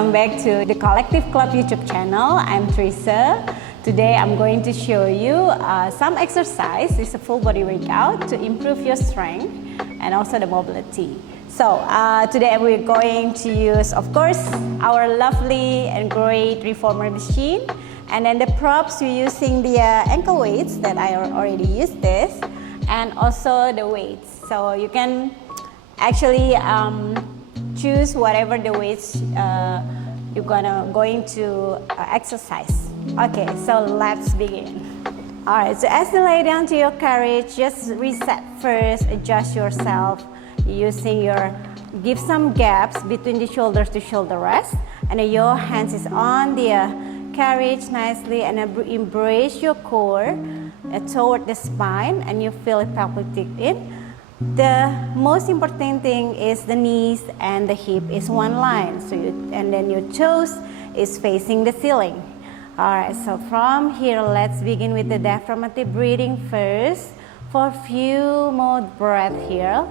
welcome back to the Collective Club YouTube channel. I'm Trise. Today I'm going to show you some exercise. It's a full body workout to improve your strength and also the mobility. So today we're going to use, of course, our lovely and great reformer machine. And then the props, we're using the ankle weights that I already used this, and also the weights. So you can actually choose whatever the weights you're going to exercise. Okay, so let's begin. Alright, so as you lay down to your carriage, just reset first, adjust yourself using give some gaps between the shoulder to shoulder rest, and then your hands is on the carriage nicely, and embrace your core toward the spine, and you feel it palpitate in. The most important thing is the knees and the hip is one line. And then your toes is facing the ceiling. Alright, so from here, let's begin with the diaphragmatic breathing first. For a few more breaths here.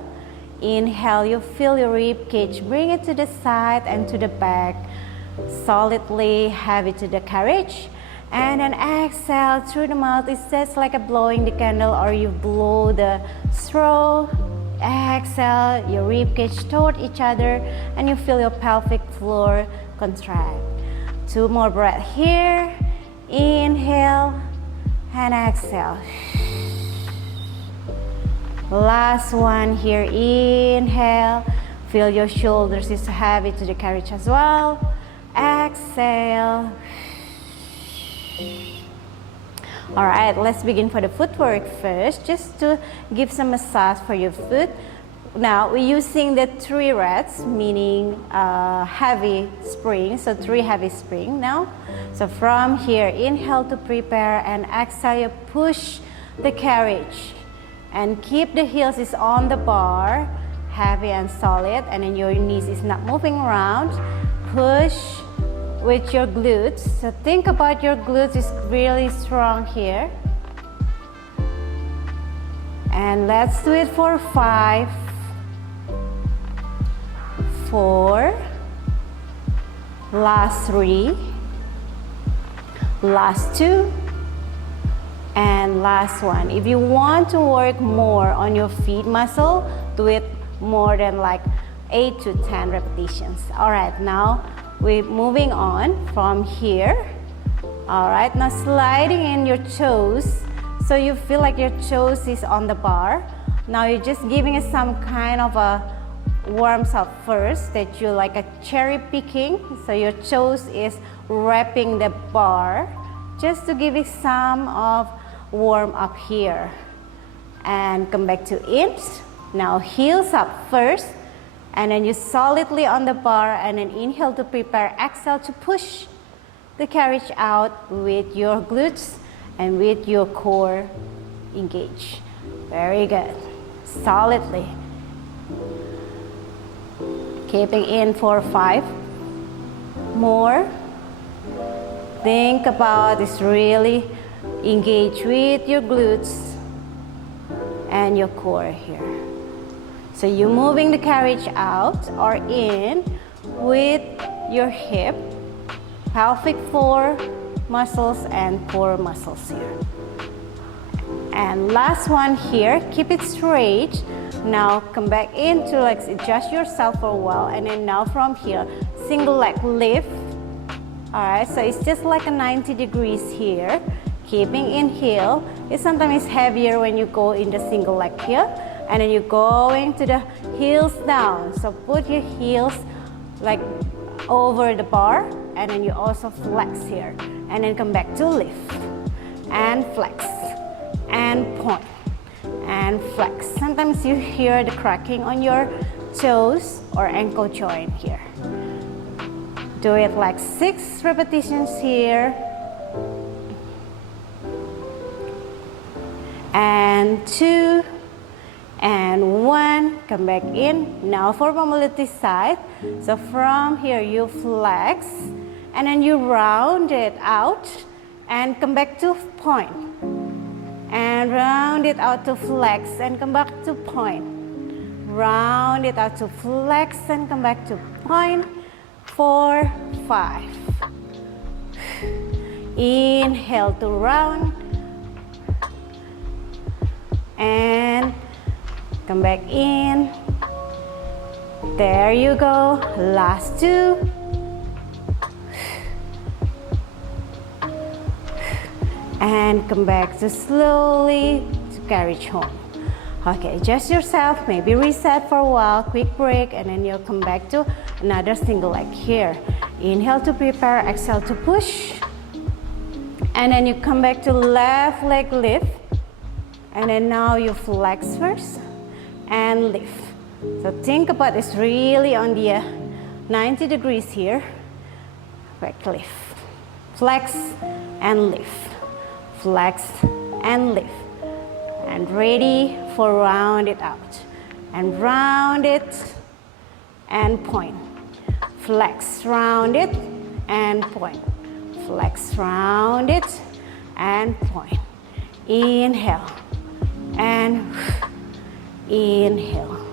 Inhale, you feel your rib cage. Bring it to the side and to the back. Solidly have it to the carriage. And then exhale through the mouth. It's just like a blowing the candle, or you blow the straw. Exhale, your rib cage toward each other, and you feel your pelvic floor contract. 2 more breaths here. Inhale and exhale. Last one here. Inhale. Feel your shoulders is heavy to the carriage as well. Exhale. Alright, let's begin for the footwork first, just to give some massage for your foot. Now, we're using the 3 reps, meaning heavy spring, so 3 heavy spring now. So from here, inhale to prepare, and exhale, you push the carriage. And keep the heels is on the bar, heavy and solid, and then your knees is not moving around. Push with your glutes. So think about your glutes is really strong here. And let's do it for 5, 4, last 3, last 2, and last 1. If you want to work more on your feet muscle, do it more than like 8 to 10 repetitions. All right, now we're moving on from here. All right, now sliding in your toes, so you feel like your toes is on the bar. Now you're just giving it some kind of a warms up first, that you like a cherry picking. So your toes is wrapping the bar, just to give it some of warm up here. And come back to it. Now heels up first. And then you solidly on the bar, and then inhale to prepare, exhale to push the carriage out with your glutes and with your core engaged. Very good. Solidly. Keeping in for 5 more. Think about this, really engage with your glutes and your core here. So you're moving the carriage out or in with your hip, pelvic floor muscles, and core muscles here. And last one here, keep it straight. Now come back into legs, adjust yourself for a while, and then now from here, single leg lift. Alright, so it's just like a 90 degrees here. Keeping in heel. It sometimes heavier when you go in the single leg here. And then you're going to the heels down. So put your heels like over the bar, and then you also flex here. And then come back to lift and flex and point and flex. Sometimes you hear the cracking on your toes or ankle joint here. Do it like 6 repetitions here. And 2. And 1, come back in. Now for mobility side. So from here you flex, and then you round it out and come back to point. And round it out to flex and come back to point. Round it out to flex and come back to point. 4, 5. Inhale to round. And come back in. There you go. Last 2. And come back to slowly to carriage home. Okay, adjust yourself, maybe reset for a while, quick break, and then you'll come back to another single leg here. Inhale to prepare, exhale to push. And then you come back to left leg lift. And then now you flex first and lift. So think about this really on the 90 degrees here. Back lift. Flex and lift. Flex and lift. And ready for round it out. And round it and point. Flex, round it and point. Flex, round it and point. Inhale and inhale.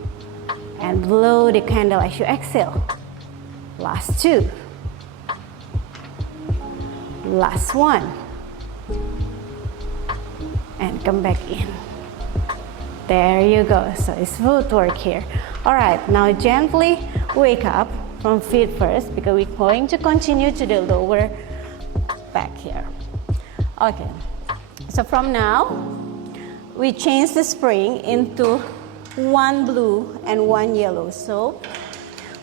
And blow the candle as you exhale. Last 2. Last 1. And come back in. There you go. So it's footwork here. Alright, now gently wake up from feet first because we're going to continue to the lower back here. Okay, so from now, we change the spring into 1 blue and 1 yellow. So,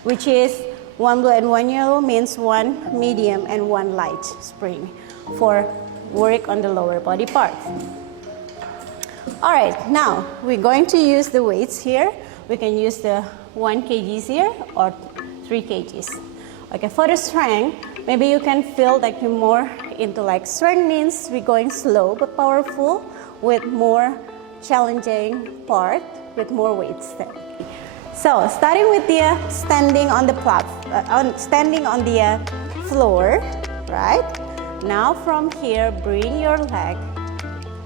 which is 1 blue and 1 yellow means 1 medium and 1 light spring for work on the lower body part. Alright, now we're going to use the weights here. We can use the 1 kgs here or 3 kgs. Okay, for the strength, maybe you can feel like you're more into like strength means we're going slow but powerful with more challenging part with more weights. So starting with the standing on the standing on the floor, right? Now from here, bring your leg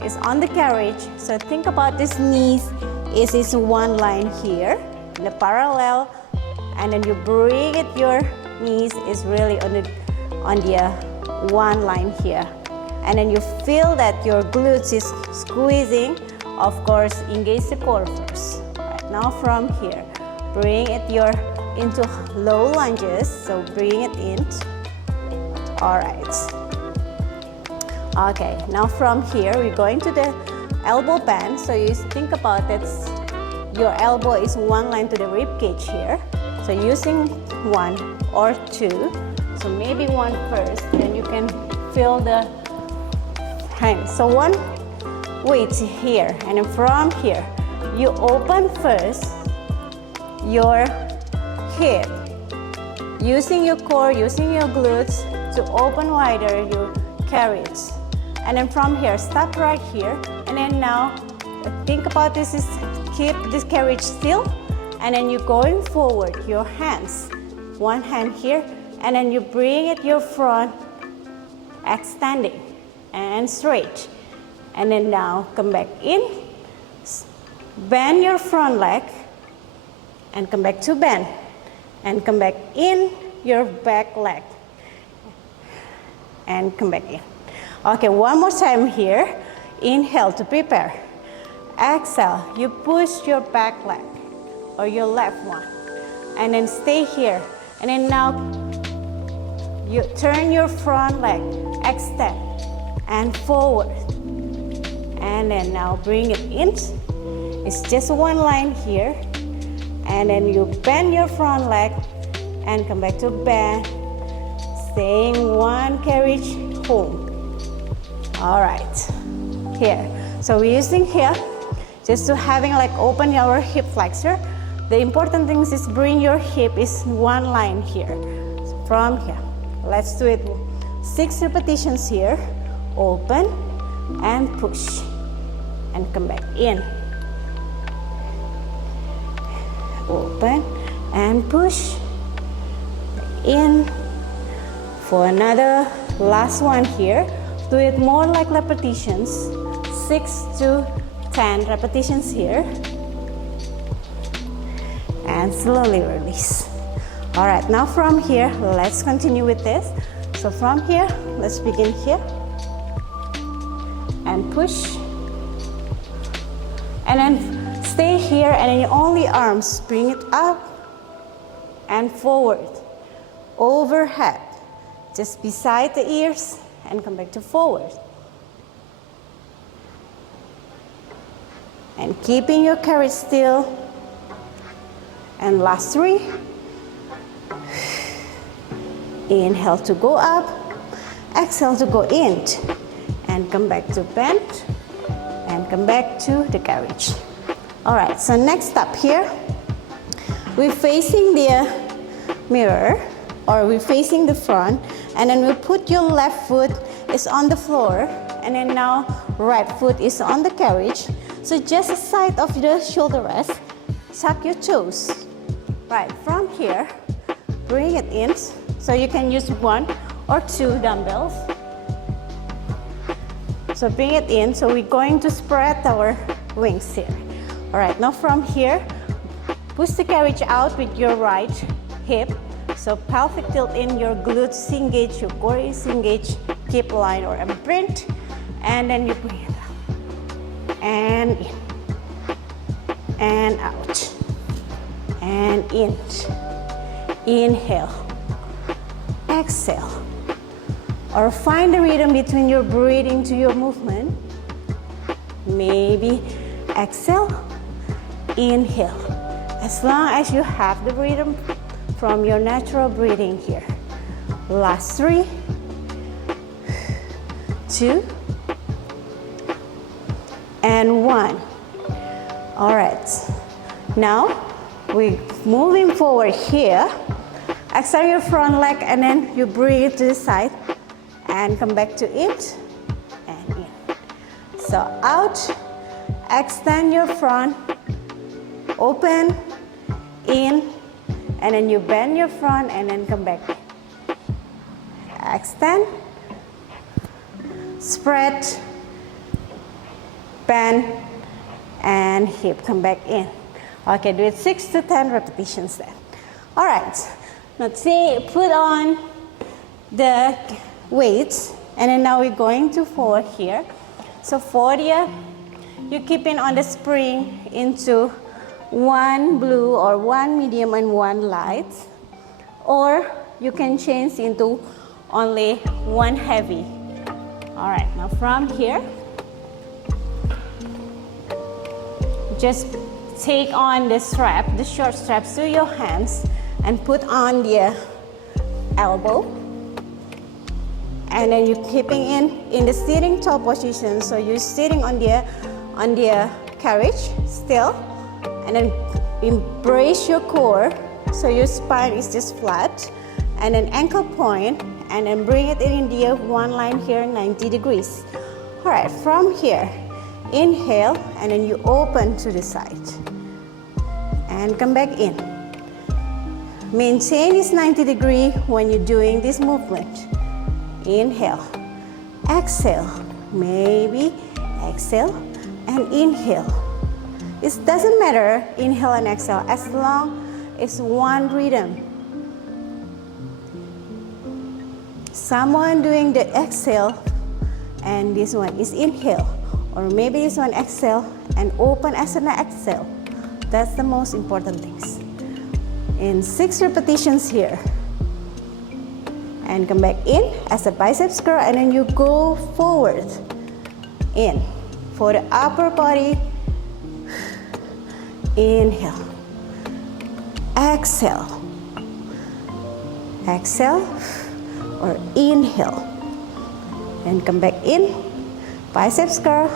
is on the carriage. So think about this knees is this one line here, in the parallel, and then you bring it. Your knees is really on the one line here, and then you feel that your glutes is squeezing. Of course, engage the core first. Right now from here, bring it into low lunges. So bring it in. All right. Okay, now from here, we're going to the elbow bend. So you think about it, your elbow is one line to the rib cage here. So using 1 or 2, so maybe 1 first, then you can feel the hand. So 1 weight here, and then from here, you open first your hip, using your core, using your glutes to open wider your carriage. And then from here, stop right here, and then now think about this is keep this carriage still, and then you're going forward, your hands, 1 hand here, and then you bring it your front, extending and straight, and then now come back in, bend your front leg, and come back to bend, and come back in your back leg, and come back in. Okay, one more time here. Inhale to prepare. Exhale, you push your back leg or your left one, and then stay here. And then now you turn your front leg, extend and forward, and then now bring it in. It's just one line here, and then you bend your front leg and come back to bend, staying 1 carriage home. All right, here. So we're using here just to having like open our hip flexor. The important thing is bring your hip is 1 line here. So from here, let's do it 6 repetitions here. Open and push and come back in. Open and push in. For another last one here. Do it more like repetitions, 6 to 10 repetitions here, and slowly release. All right, now from here, let's continue with this. So from here, let's begin here. And push. And then stay here, and then your only arms, bring it up and forward, overhead, just beside the ears, and come back to forward. And keeping your carriage still. And last 3. Inhale to go up, exhale to go in, and come back to bend, and come back to the carriage. All right, so next up here, we're facing the mirror, or we're facing the front, and then we put your left foot is on the floor, and then now right foot is on the carriage. So just the side of the shoulder rest, tuck your toes. Right, from here, bring it in. So you can use 1 or 2 dumbbells. So bring it in. So we're going to spread our wings here. All right, now from here, push the carriage out with your right hip. So pelvic tilt in, your glutes engage, your core is engaged. Keep line or a sprint. And then you bring it out. And in. And out. And in. Inhale. Exhale. Or find the rhythm between your breathing to your movement. Maybe exhale, inhale. As long as you have the rhythm from your natural breathing here. Last 3, 2, and 1. All right. Now we're moving forward here. Extend your front leg, and then you bring it to the side and come back to it and in. So out, extend your front, open, in, and then you bend your front and then come back. Extend, spread, bend, and hip, come back in. Okay, do it 6 to 10 repetitions then. All right. Now put on the weights, and then now we're going to forward here. So for the, you're keeping on the spring into 1 blue or 1 medium and 1 light, or you can change into only 1 heavy. All right, now from here, just take on the strap, the short straps to your hands, and put on the elbow, and then you're keeping in the sitting tall position. So you're sitting on the carriage still, and then embrace your core. So your spine is just flat, and then ankle point, and then bring it in the 1 line here, 90 degrees. All right, from here, inhale, and then you open to the side, and come back in. Maintain this 90 degree when you're doing this movement. Inhale, exhale, maybe exhale, and inhale. It doesn't matter, inhale and exhale, as long as one rhythm. Someone doing the exhale, and this one is inhale, or maybe this one exhale and open as an exhale. That's the most important things. In 6 repetitions here. And come back in as a biceps curl, and then you go forward. In. For the upper body, inhale. Exhale. Exhale or inhale. And come back in, biceps curl,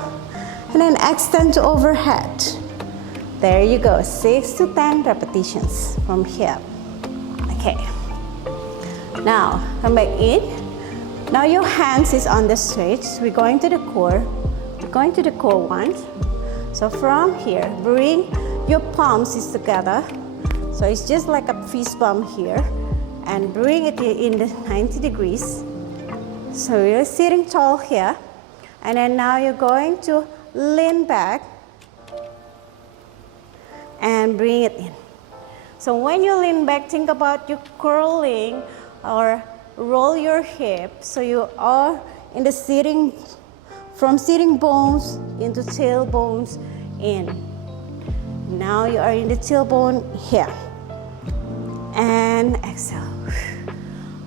and then extend to overhead. There you go, 6 to 10 repetitions from here. Okay. Now, come back in. Now your hands is on the stretch. We're going to the core. We're going to the core once. So from here, bring your palms is together. So it's just like a fist bump here. And bring it in the 90 degrees. So you're sitting tall here. And then now you're going to lean back and bring it in. So when you lean back, think about you curling or roll your hip so you are in the sitting, from sitting bones into tailbones in. Now you are in the tailbone here. And exhale.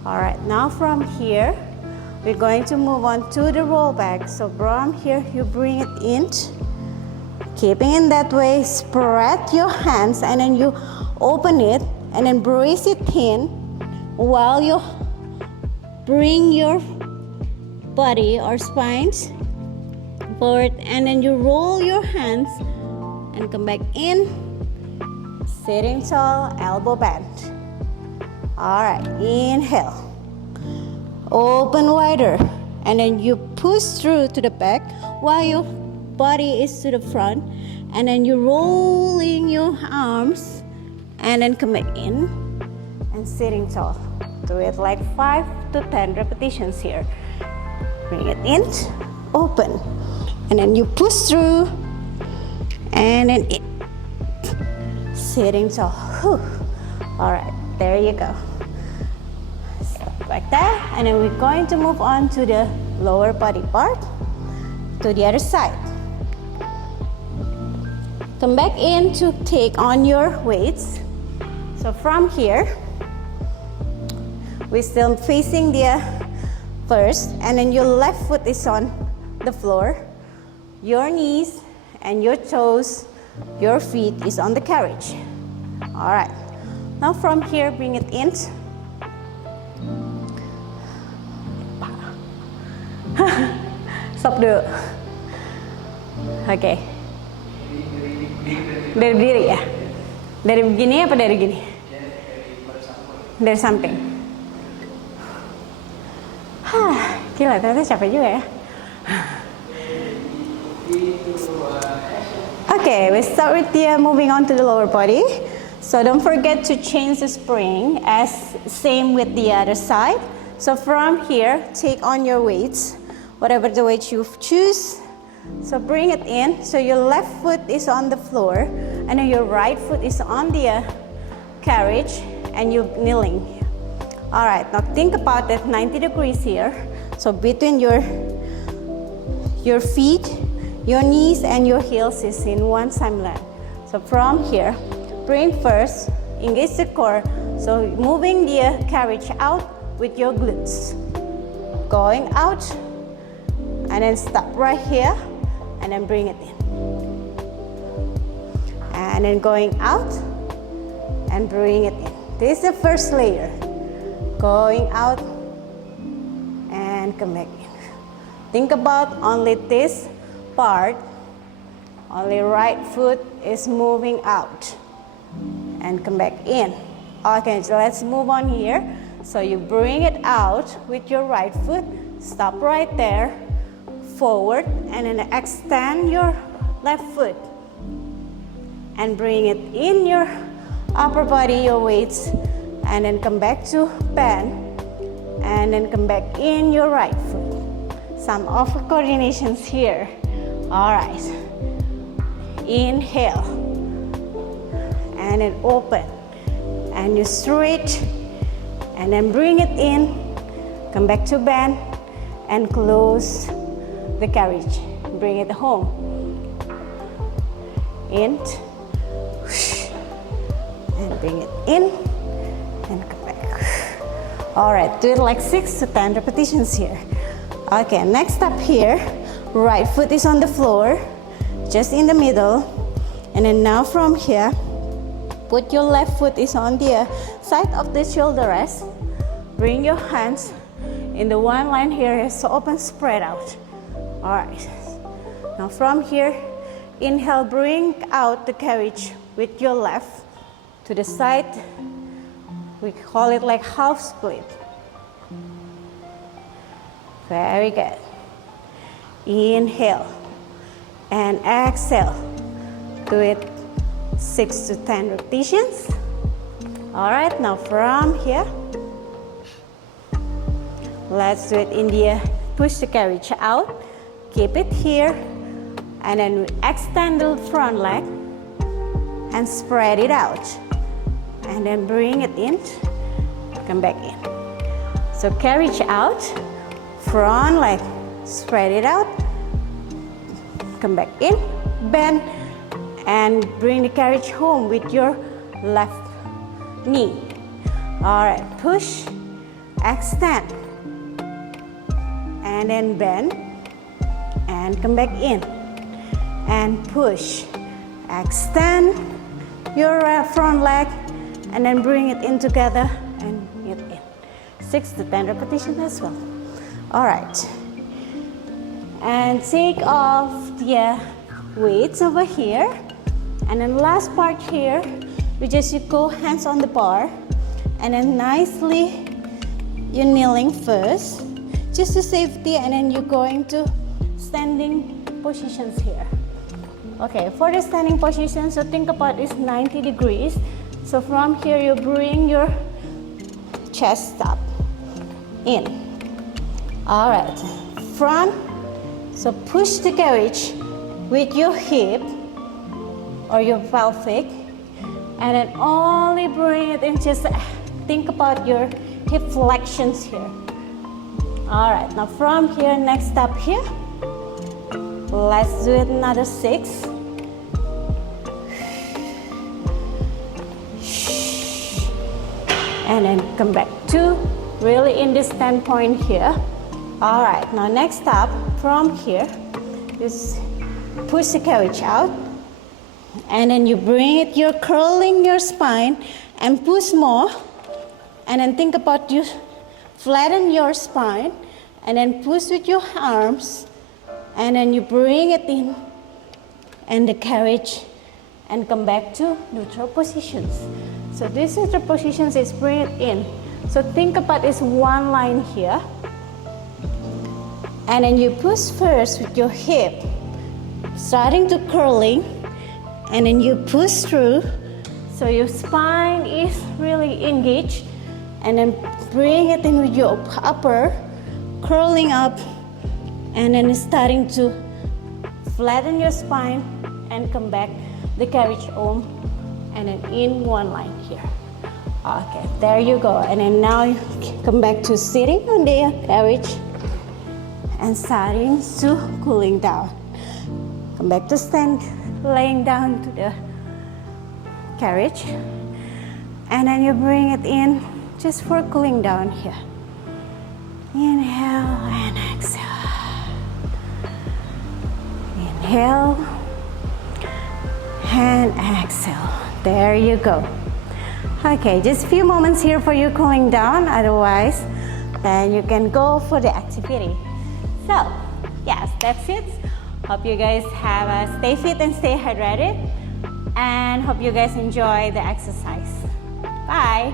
All right, now from here, we're going to move on to the roll back. So from here, you bring it in. Keeping in that way, spread your hands and then you open it and then brace it in while you bring your body or spines forward, and then you roll your hands and come back in, sitting tall, elbow bend. All right, inhale, open wider, and then you push through to the back while your body is to the front, and then you're rolling your arms and then come back in and sitting tall. Do it like 5 to 10 repetitions here. Bring it in, open, and then you push through and then in, sitting tall. Whew. All right, there you go. Stop like that, and then we're going to move on to the lower body part, to the other side. Come back in to take on your weights. So from here, we're still facing the first, and then your left foot is on the floor. Your knees and your toes, your feet is on the carriage. All right. Now from here, bring it in. Stop dulu. Oke. Dari berdiri ya? Dari begini apa dari gini? Dari samping. Gila, ternyata capek juga ya. Okay, we start with the moving on to the lower body. So don't forget to change the spring as same with the other side. So from here, take on your weights, whatever the weight you choose. So bring it in. So your left foot is on the floor, and then your right foot is on the carriage, and you're kneeling. All right, now think about that 90 degrees here. So between your feet, your knees, and your heels is in one same line. So from here, bring first, engage the core. So moving the carriage out with your glutes. Going out, and then stop right here, and then bring it in. And then going out, and bring it in. This is the first layer. Going out, and come back in. Think about only this part, only right foot is moving out and come back in. Okay, so let's move on here. So you bring it out with your right foot, stop right there, forward, and then extend your left foot and bring it in your upper body, your weights, and then come back to bend, and then come back in your right foot. Some of coordinations here. All right. Inhale, and then open, and you straight, and then bring it in, come back to bend, and close the carriage. Bring it home. In, and bring it in, and come back. All right, do it like 6 to 10 repetitions here. Okay, next up here, right foot is on the floor, just in the middle, and then now from here, put your left foot is on the side of the shoulder rest. Bring your hands in the one line here, so open, spread out. All right. Now from here, inhale, bring out the carriage with your left to the side. We call it like half split. Very good. Inhale and exhale. Do it 6 to 10 repetitions. All right, now from here, let's do it in the push the carriage out. Keep it here, and then extend the front leg and spread it out. and then bring it in, come back in. So carriage out, front leg, spread it out, come back in, bend, and bring the carriage home with your left knee. All right, push, extend, and then bend, and come back in, and push, extend your front leg, and then bring it in together and get in. 6 to 10 repetitions as well. All right, and take off the weights over here, and then last part here, you go hands on the bar, and then nicely you're kneeling first, just to safety, and then you're going to standing positions here. Okay, for the standing position, so think about this 90 degrees. So from here, you bring your chest up, in. All right, front, so push the carriage with your hip or your pelvic, and then only bring it in, just think about your hip flexions here. All right, now from here, next step here, let's do it another 6. And then come back to really in this standpoint here. All right, now next step from here, just push the carriage out, and then you bring it, you're curling your spine and push more, and then think about you flatten your spine, and then push with your arms, and then you bring it in and the carriage, and come back to neutral positions. So this neutral positions is bring it in. So think about this one line here, and then you push first with your hip, starting to curling, and then you push through, so your spine is really engaged, and then bring it in with your upper, curling up, and then starting to flatten your spine and come back the carriage home, and then in one line here. Okay, there you go. And then now you come back to sitting on the carriage and starting to cooling down. Come back to stand, laying down to the carriage, and then you bring it in just for cooling down here. Inhale and exhale. Inhale and exhale. There you go. Okay, just a few moments here for you cooling down. Otherwise, then you can go for the activity. So, yes, that's it. Hope you guys have a stay fit and stay hydrated. And hope you guys enjoy the exercise. Bye.